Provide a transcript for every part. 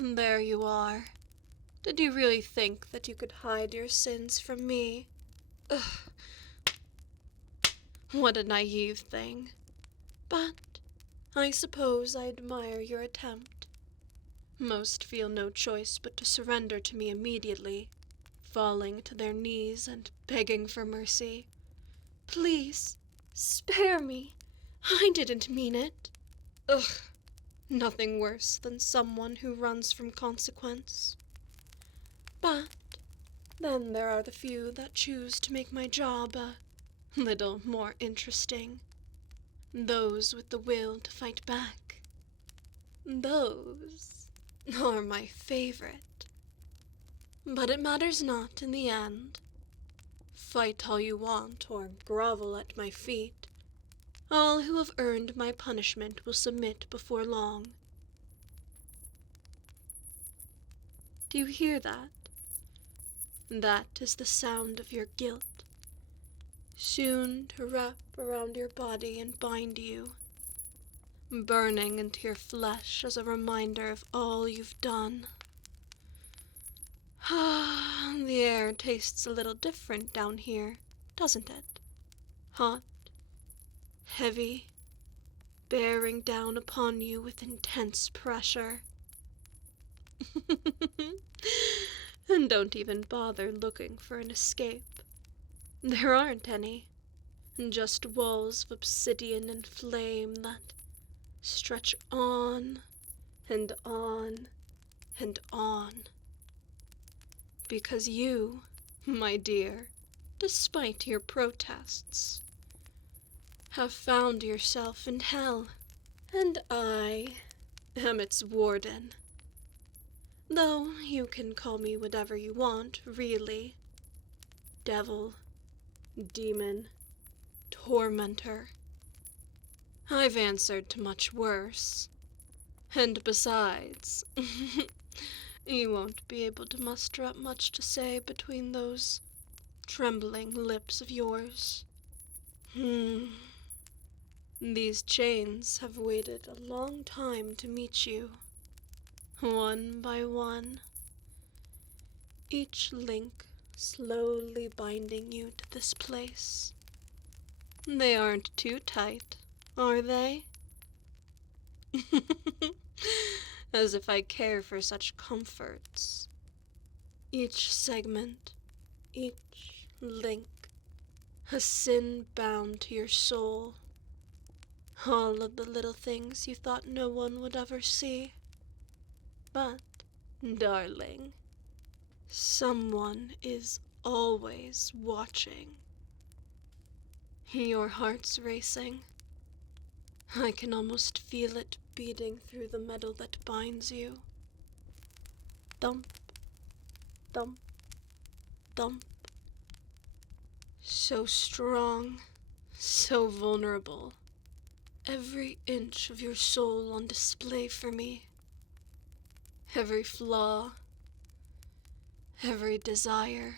there you are. Did you really think that you could hide your sins from me? Ugh. What a naive thing. But I suppose I admire your attempt. Most feel no choice but to surrender to me immediately, falling to their knees and begging for mercy. Please, spare me. I didn't mean it. Ugh. Nothing worse than someone who runs from consequence. But then there are the few that choose to make my job a little more interesting. Those with the will to fight back. Those are my favorite. But it matters not in the end. Fight all you want or grovel at my feet. All who have earned my punishment will submit before long. Do you hear that? That is the sound of your guilt, soon to wrap around your body and bind you, burning into your flesh as a reminder of all you've done. The air tastes a little different down here, doesn't it? Hot, heavy, bearing down upon you with intense pressure. And don't even bother looking for an escape. There aren't any, just walls of obsidian and flame that stretch on and on and on. Because you, my dear, despite your protests, have found yourself in hell, and I am its warden. Though you can call me whatever you want, really. Devil, demon, tormentor. I've answered to much worse. And besides, you won't be able to muster up much to say between those trembling lips of yours. These chains have waited a long time to meet you. One by one, each link slowly binding you to this place. They aren't too tight, are they? As if I care for such comforts. Each segment, each link, a sin bound to your soul. All of the little things you thought no one would ever see. But, darling, someone is always watching. Your heart's racing. I can almost feel it beating through the metal that binds you. Thump, thump, thump. So strong, so vulnerable. Every inch of your soul on display for me. Every flaw, every desire.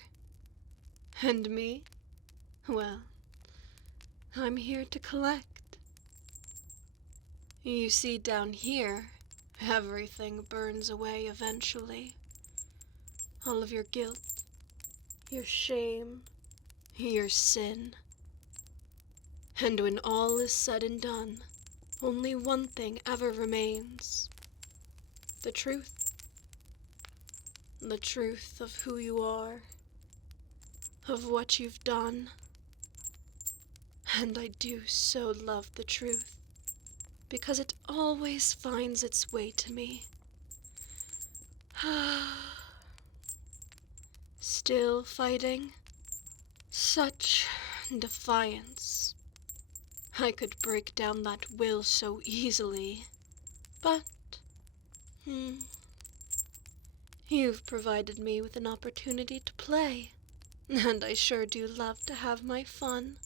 And me? Well, I'm here to collect. You see, down here, everything burns away eventually. All of your guilt, your shame, your sin. And when all is said and done, only one thing ever remains. The truth. The truth of who you are, of what you've done. And I do so love the truth, because it always finds its way to me. Still fighting? Such defiance. I could break down that will so easily, but you've provided me with an opportunity to play, and I sure do love to have my fun.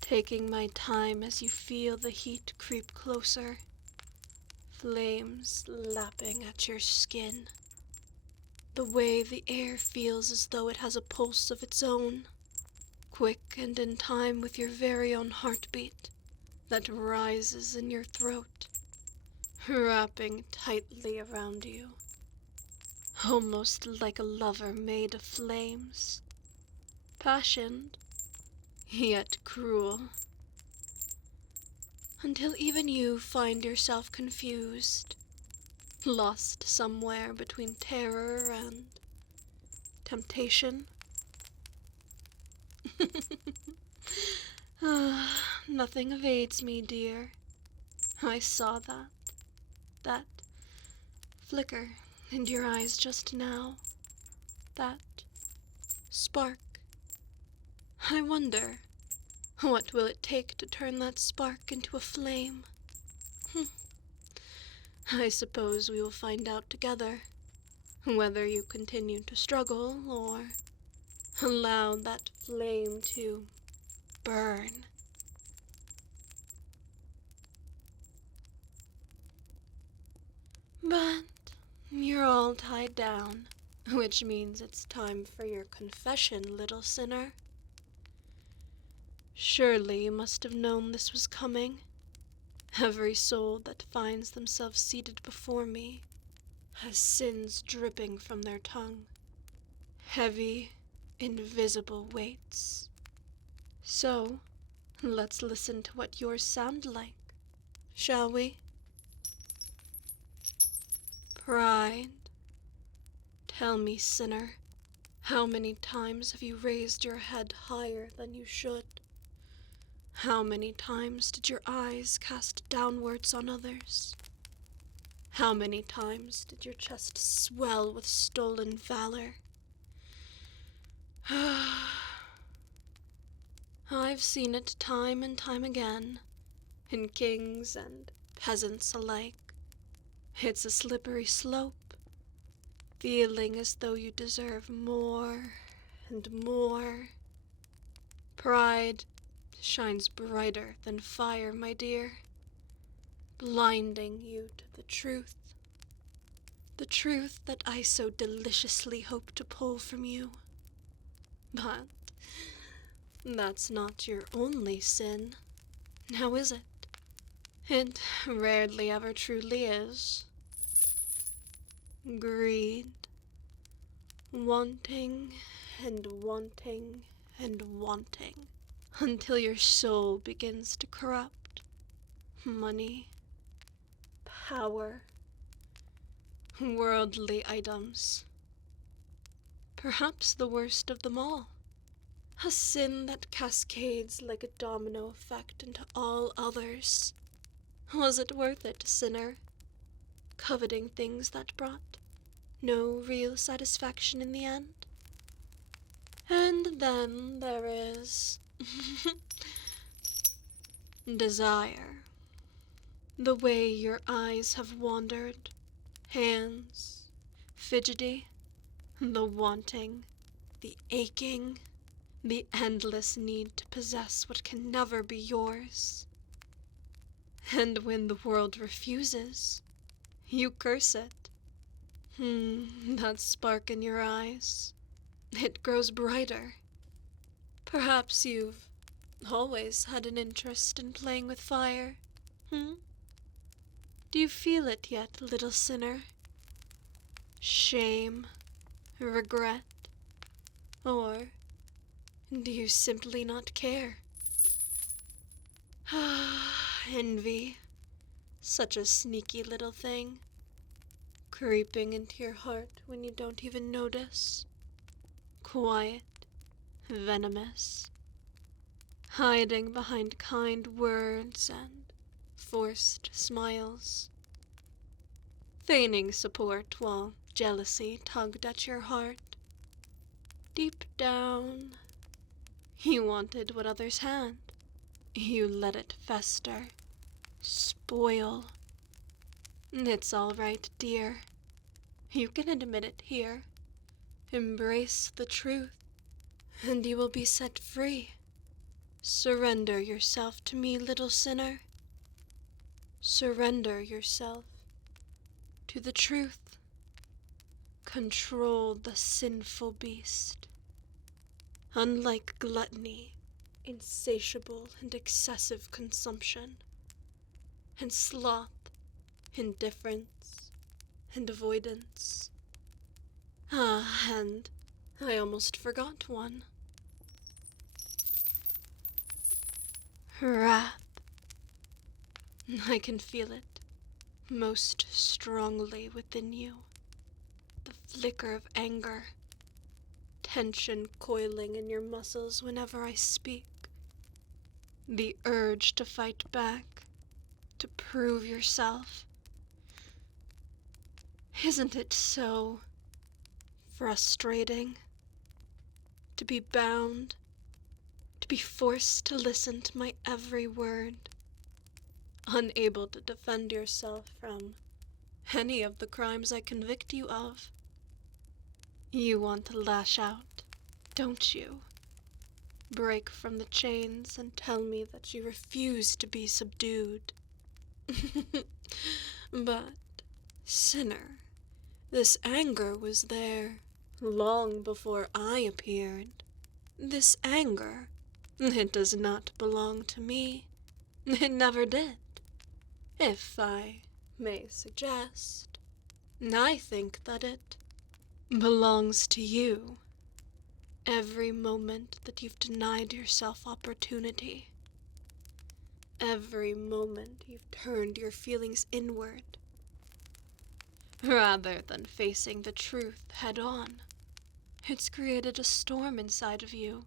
Taking my time as you feel the heat creep closer, flames lapping at your skin. The way the air feels as though it has a pulse of its own, quick and in time with your very own heartbeat that rises in your throat, wrapping tightly around you, almost like a lover made of flames, passionate, yet cruel, until even you find yourself confused, lost somewhere between terror and temptation. Nothing evades me, dear. I saw that flicker in your eyes just now, that spark. I wonder, what will it take to turn that spark into a flame? I suppose we will find out together, whether you continue to struggle or allow that flame to burn. But you're all tied down, which means it's time for your confession, little sinner. Surely you must have known this was coming. Every soul that finds themselves seated before me has sins dripping from their tongue, heavy, invisible weights. So, let's listen to what yours sound like, shall we? Pride. Tell me, sinner, how many times have you raised your head higher than you should? How many times did your eyes cast downwards on others? How many times did your chest swell with stolen valor? I've seen it time and time again, in kings and peasants alike. It's a slippery slope, feeling as though you deserve more and more. Pride shines brighter than fire, my dear, blinding you to the truth that I so deliciously hope to pull from you. But that's not your only sin, now is it? It rarely ever truly is. Greed. Wanting and wanting and wanting, until your soul begins to corrupt. Money, power, worldly items. Perhaps the worst of them all. A sin that cascades like a domino effect into all others. Was it worth it, sinner? Coveting things that brought no real satisfaction in the end? And then there is desire. The way your eyes have wandered, hands, fidgety, the wanting, the aching, the endless need to possess what can never be yours. And when the world refuses, you curse it. That spark in your eyes, it grows brighter. Perhaps you've always had an interest in playing with fire, Do you feel it yet, little sinner? Shame, regret, or do you simply not care? Envy, such a sneaky little thing, creeping into your heart when you don't even notice. Quiet, venomous, hiding behind kind words and forced smiles, feigning support while jealousy tugged at your heart. Deep down, you wanted what others had. You let it fester, spoil. It's all right, dear. You can admit it here. Embrace the truth, and you will be set free. Surrender yourself to me, little sinner. Surrender yourself to the truth. Control the sinful beast. Unlike gluttony, insatiable and excessive consumption, and sloth, indifference, and avoidance. Ah, and I almost forgot one. Wrath. I can feel it most strongly within you. The flicker of anger, tension coiling in your muscles whenever I speak. The urge to fight back, to prove yourself. Isn't it so frustrating to be bound, to be forced to listen to my every word, unable to defend yourself from any of the crimes I convict you of? You want to lash out, don't you? Break from the chains and tell me that you refuse to be subdued. But, sinner, this anger was there long before I appeared. This anger, it does not belong to me. It never did. If I may suggest, I think that it belongs to you. Every moment that you've denied yourself opportunity, every moment you've turned your feelings inward, rather than facing the truth head on, it's created a storm inside of you,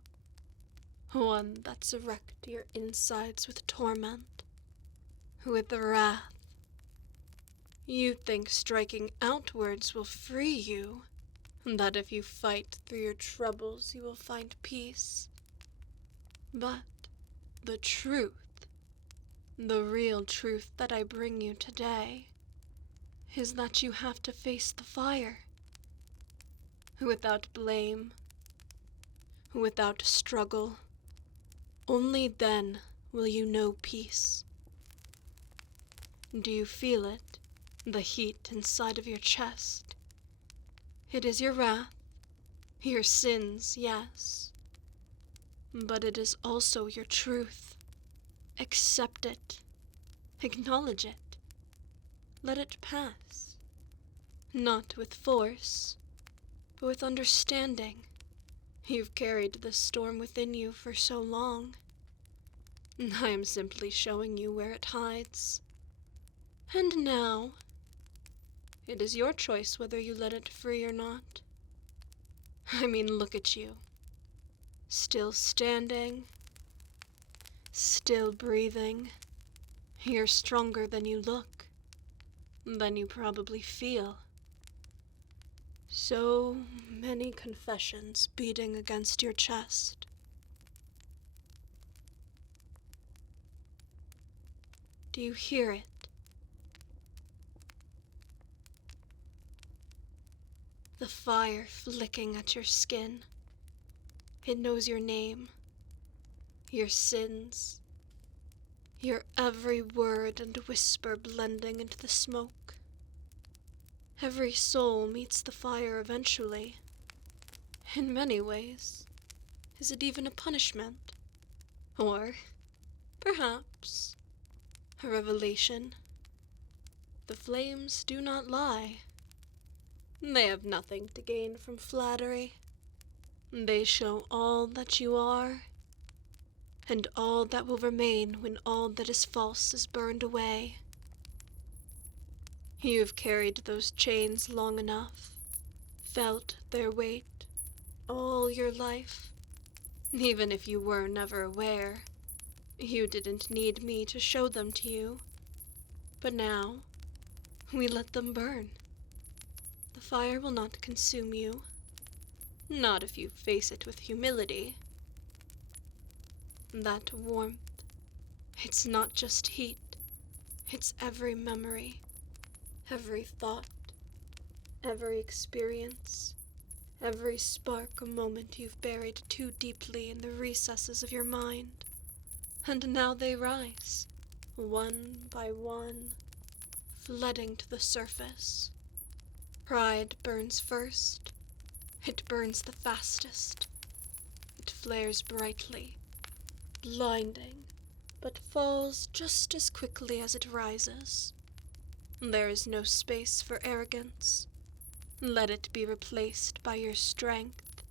one that's wrecked your insides with torment, with wrath. You think striking outwards will free you, that if you fight through your troubles you will find peace. But the truth, the real truth that I bring you today, is that you have to face the fire. Without blame, without struggle, only then will you know peace. Do you feel it, the heat inside of your chest? It is your wrath, your sins, yes, but it is also your truth. Accept it, acknowledge it, let it pass, not with force, but with understanding. You've carried this storm within you for so long. I am simply showing you where it hides. And now, it is your choice whether you let it free or not. I mean, look at you. Still standing, still breathing. You're stronger than you look, than you probably feel. So many confessions beating against your chest. Do you hear it? The fire flicking at your skin. It knows your name, your sins, your every word and whisper blending into the smoke. Every soul meets the fire eventually. In many ways, is it even a punishment? Or, perhaps, a revelation? The flames do not lie. They have nothing to gain from flattery. They show all that you are, and all that will remain when all that is false is burned away. You've carried those chains long enough, felt their weight all your life. Even if you were never aware, you didn't need me to show them to you. But now, we let them burn. The fire will not consume you. Not if you face it with humility. That warmth, it's not just heat. It's every memory, every thought, every experience, every spark a moment you've buried too deeply in the recesses of your mind. And now they rise, one by one, flooding to the surface. Pride burns first. It burns the fastest. It flares brightly, blinding, but falls just as quickly as it rises. There is no space for arrogance. Let it be replaced by your strength.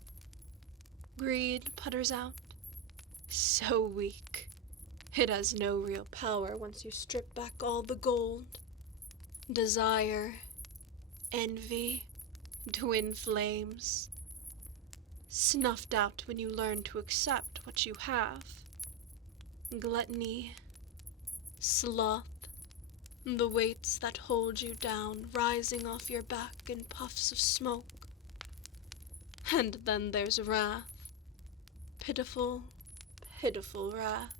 Greed putters out. So weak. It has no real power once you strip back all the gold. Desire, envy, twin flames. Snuffed out when you learn to accept what you have. Gluttony, sloth, the weights that hold you down rising off your back in puffs of smoke. And then there's wrath. Pitiful, pitiful wrath.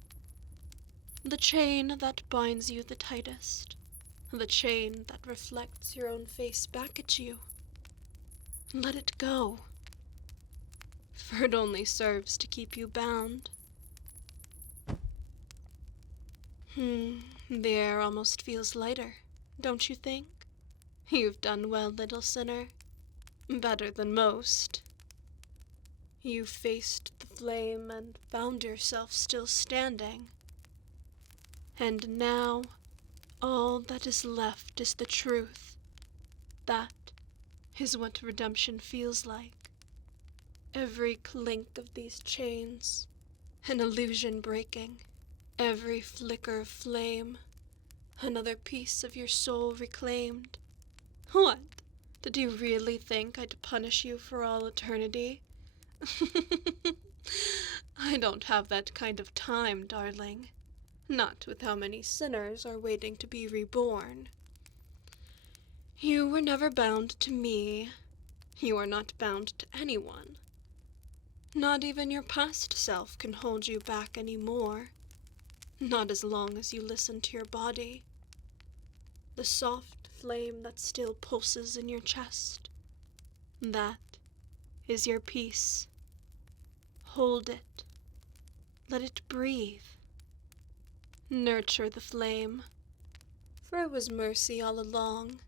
The chain that binds you the tightest. The chain that reflects your own face back at you. Let it go. For it only serves to keep you bound. The air almost feels lighter, don't you think? You've done well, little sinner. Better than most. You faced the flame and found yourself still standing. And now, all that is left is the truth. That is what redemption feels like. Every clink of these chains, an illusion breaking. Every flicker of flame, another piece of your soul reclaimed. What? Did you really think I'd punish you for all eternity? I don't have that kind of time, darling. Not with how many sinners are waiting to be reborn. You were never bound to me. You are not bound to anyone. Not even your past self can hold you back anymore. Not as long as you listen to your body. The soft flame that still pulses in your chest. That is your peace. Hold it. Let it breathe. Nurture the flame, for it was mercy all along.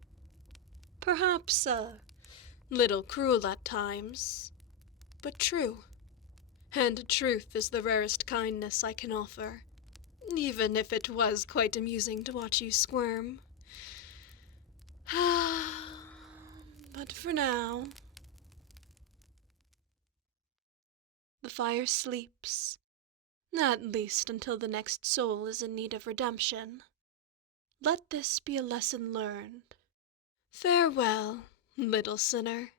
Perhaps a little cruel at times, but true. And truth is the rarest kindness I can offer, even if it was quite amusing to watch you squirm. But for now, the fire sleeps, at least until the next soul is in need of redemption. Let this be a lesson learned. Farewell, little sinner.